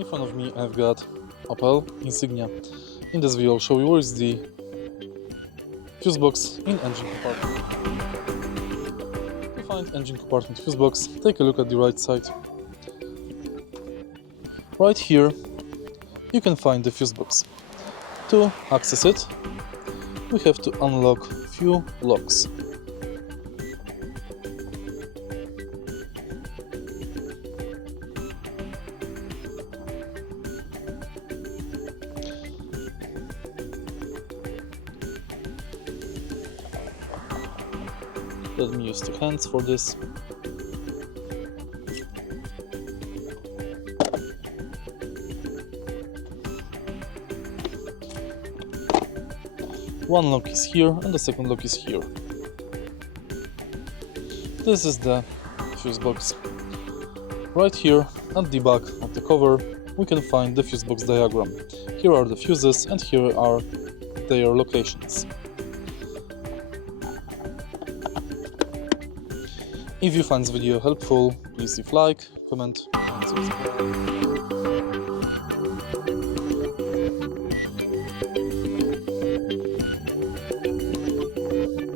In front of me I've got Opel Insignia. In this video I'll show you where is the fuse box in engine compartment. To find engine compartment fuse box, take a look at the right side. Right here you can find the fuse box. To access it, we have to unlock few locks. Let me use two hands for this. One lock is here and the second lock is here. This is the fuse box. Right here at the back of the cover we can find the fuse box diagram. Here are the fuses and here are their locations. If you find this video helpful, please leave like, comment and subscribe.